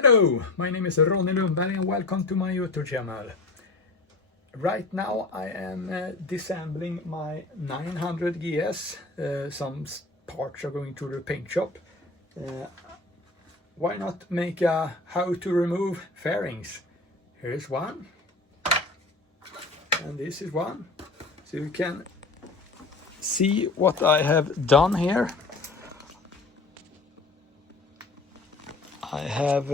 Hello, my name is Ronnie Lundberg and welcome to my YouTube channel. Right now I am disassembling my 900 GS. Some parts are going to the paint shop. Why not make a how to remove fairings? Here's one. And this is one. So you can see what I have done here. I have,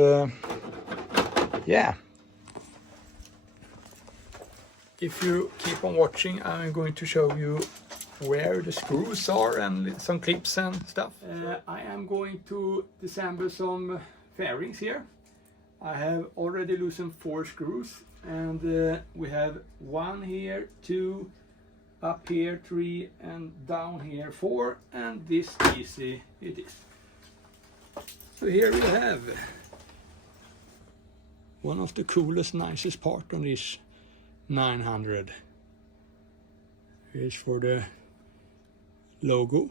if you keep on watching, I'm going to show you where the screws are and some clips and stuff. I am going to disassemble some fairings here. I have already loosened 4 screws, and we have 1 here, 2, up here 3, and down here 4, and this easy it is. So here we have one of the coolest, nicest part on this 900. Here's for the logo.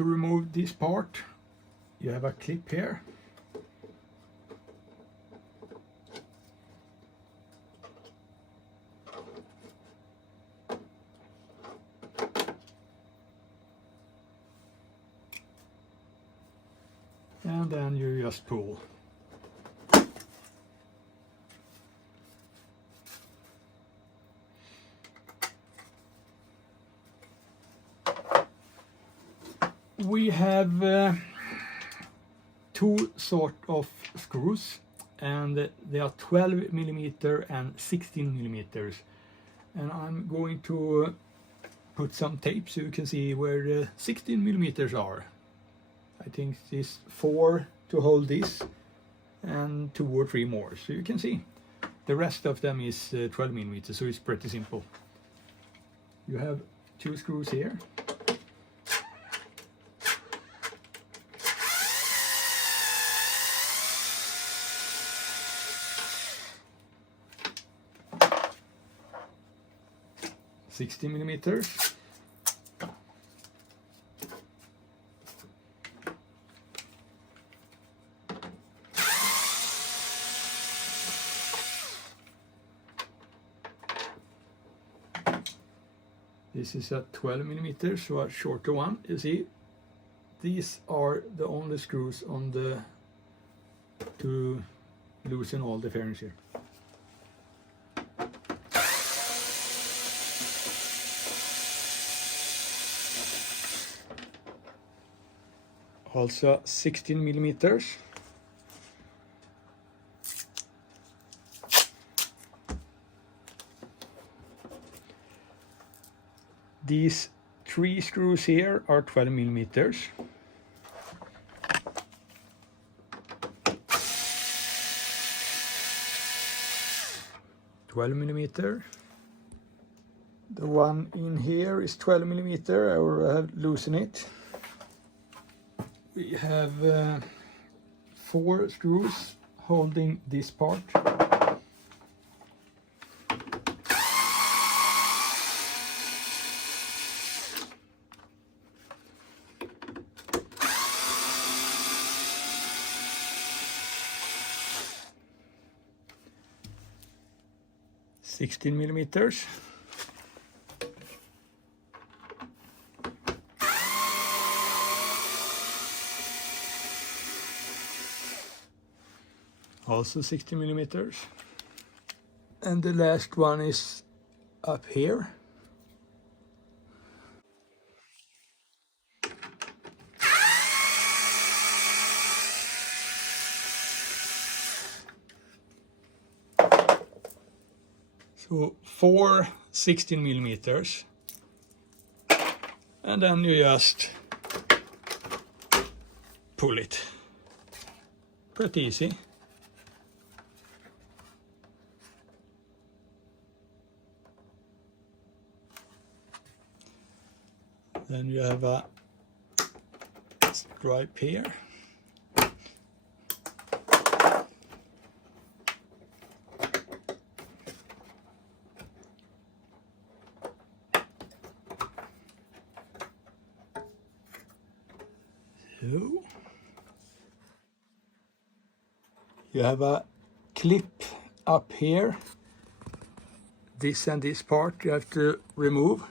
to remove this part, you have a clip here. And then you just pull. We have two sort of screws, and they are 12 millimeter and 16 millimeters. And I'm going to put some tape so you can see where the 16 millimeters are. I think this 4 to hold this and 2 or 3 more, so you can see. The rest of them is 12 millimeters, so it's pretty simple. You have 2 screws here. $60 millimeters. This is a 12 millimeters, so a shorter one. You see, these are the only screws on the to loosen all the fairings here. Also 16 millimeters. These 3 screws here are 12 millimeters. The one in here is 12 millimeter. I will have loosen it. We have 4 screws holding this part. $16 millimeters. Also 60 millimeters. And the last one is up here. So 4 16 millimeters. And then you just pull it. Pretty easy. Then you have a stripe here. So you have a clip up here. This and this part you have to remove.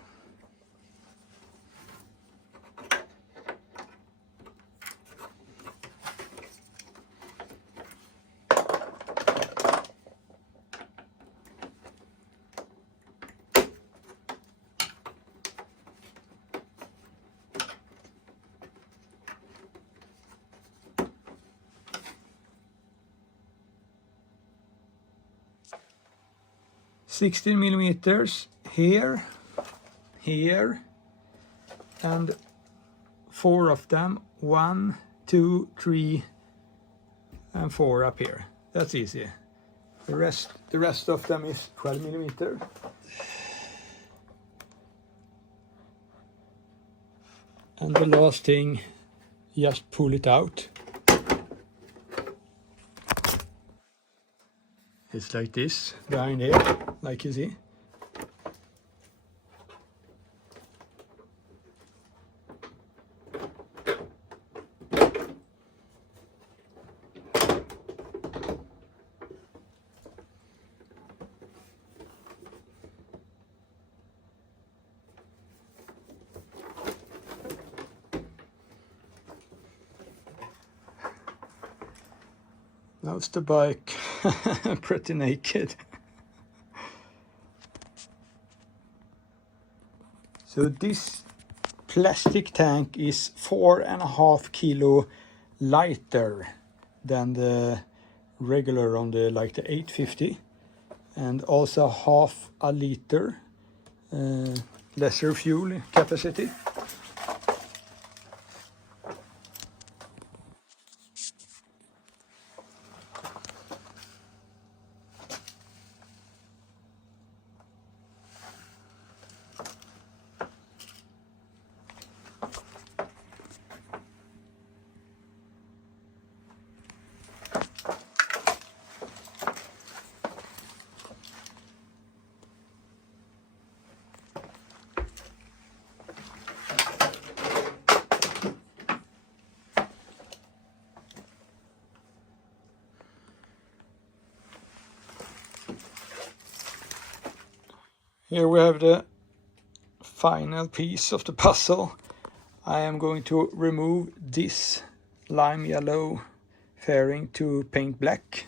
$16 millimeters here, here, and 4 of them. 1, 2, 3, and 4 up here. That's easy. The rest of them is 12 millimeter. And the last thing, just pull it out. It's like this behind here, like you see. Now's the bike pretty naked. So this plastic tank is 4.5 kilo lighter than the regular on the like the 850, and also half a liter lesser fuel capacity. Here we have the final piece of the puzzle. I am going to remove this lime yellow fairing to paint black.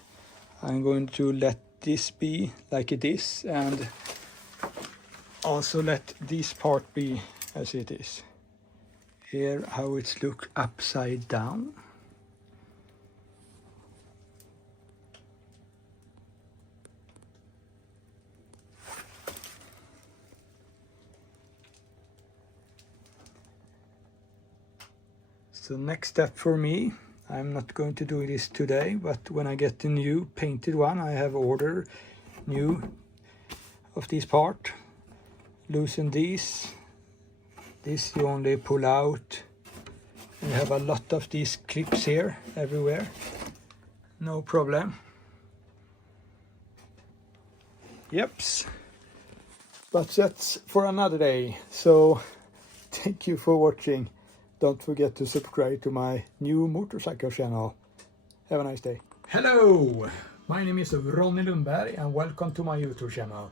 I'm going to let this be like it is, and also let this part be as it is. Here how it's look upside down. So next step for me, I'm not going to do this today, but when I get the new painted one, I have ordered new of this part. Loosen these. This you only pull out. You have a lot of these clips here everywhere. No problem. Yeps. But that's for another day. So thank you for watching. Don't forget to subscribe to my new motorcycle channel. Have a nice day. Hello, my name is Ronnie Lundberg and welcome to my YouTube channel.